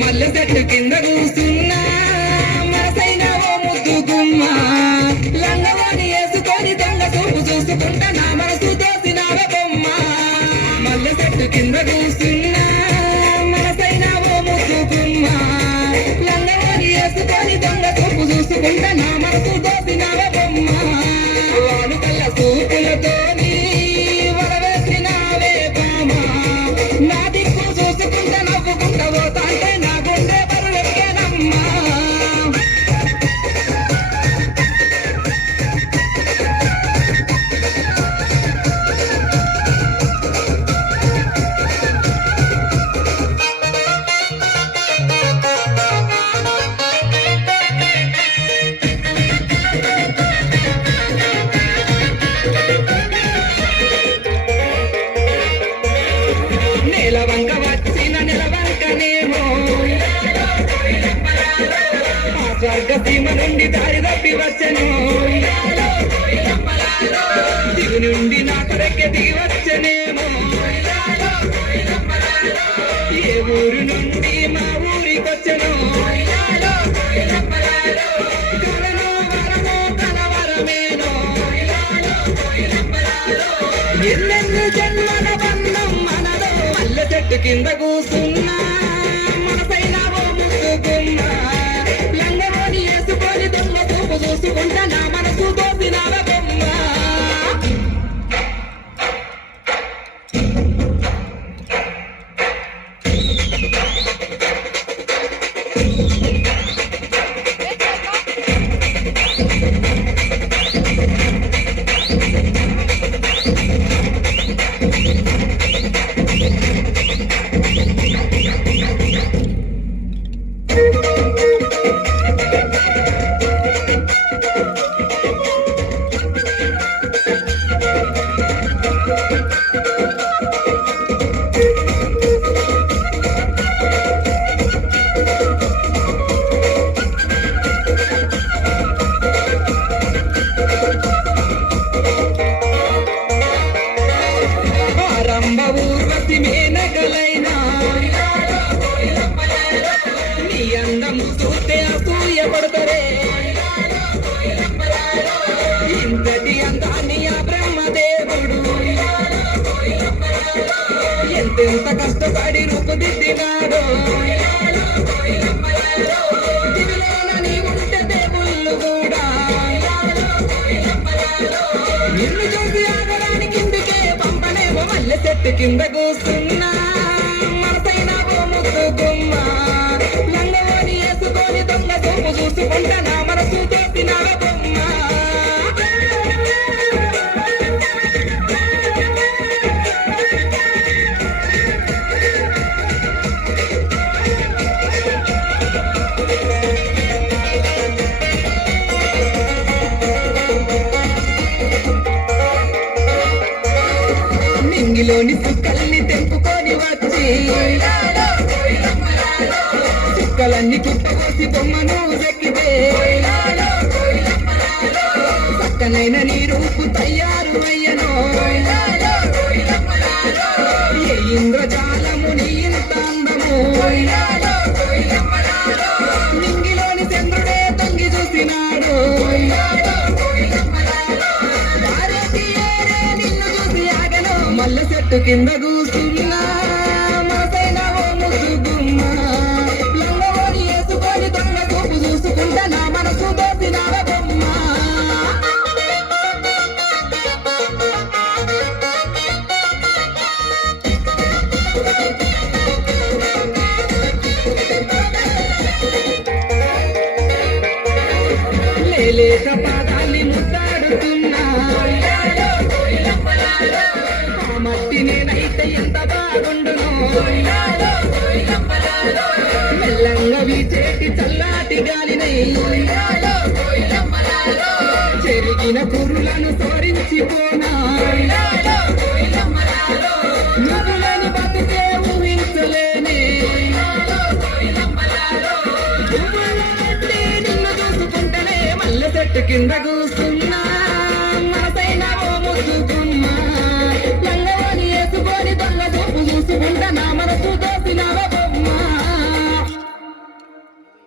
మల్లె చెట్టు కింద కూస్తున్నా మనసైన ఓ ముద్దు గుమ్మ లంగవాణి వేసుకొని దొంగ చూపు చూసుకుంటా నా మనసు దోసినావే బొమ్మ. మల్లె చెట్టు కింద కూస్తున్నా మనసైన ఓ ముద్దు గుమ్మ లంగవాణి వేసుకొని దొంగ చూపు చూసుకుంటా నా మనసు దోసినావే బొమ్మ. వాడు కళ్ళ చూపులతోని వరవేసినావే బామ నా దిక్కు చూసుకుంటా నవ్వుకుంటా పోతా అంటే నా గుండె బరువెక్కేనమ్మా. నెలవంక వచ్చిన నెలవంకనేమో ఆ స్వర్గ సీమ నుండి దారి తప్పి వచ్చను దిగు నుండి నా కొరకే దిగి వచ్చనేమో. ఏ ఊరు నుండి మా ఊరికొచ్చను కలనో వరమో కలవరమేనో ఎన్నెన్ని జన్మల బంధం మనదో. మల్లె చెట్టు కింద కూసున్నా మనసైన ఓ ముద్దు గుమ్మ లంగవాణి వేసుకొని దొంగ చూపు చూసుకుంటా నా మనసు దోసినావే బొమ్మ. ఆరంభ ఊర్వశి మేనకలైనా నీ అందం చూస్తే అసూయ పడతారే. ఇంతటి అందాన్ని ఆ బ్రహ్మదేవుడు ఎంతెంత కష్టపడి రూపుదిద్దినాడో. దివిలోన నీ ఉంటే దేవుళ్ళు కూడా నిన్ను చూసి ఆగడానికి ఇందుకే పంపలేమో. మల్లె చెట్టు కింద కూస్తున్నా మనసైన ఓ ముద్దు గుమ్మ లంగవాణి వేసుకొని దొంగ చూపు చూసుకుంటా నా మనసు దోసినావే బొమ్మ. నింగిలోని సుక్కల్ని తెంపుకొని వచ్చి సుక్కలన్నీ కుట్టబోసి బొమ్మను చెక్కితే పక్కనైన నీ రూపు తయారు అయ్యను. ఏ ఇంద్రజాలము నీ ఇంత అందము నింగిలోని చంద్రుడే తొంగి చూసినాడు. మల్లె చెట్టు కింద కూస్తున్నా మనసైన ఓ ముద్దు గుమ్మ లంగవాణి వేసుకొని దొంగ చూపు చూసుకుంటా నా మనసు దోసినావే బొమ్మ. లేలేత పాదాల్ని ముద్దాడుతున్నా ఆ మట్టి నేనైతే ఎంత బాగుండును. మెల్లంగా వీచేటి చల్లాటి గాలినై చెరిగిన కురులను సోరించిపోనా. నువ్వులే కిందకు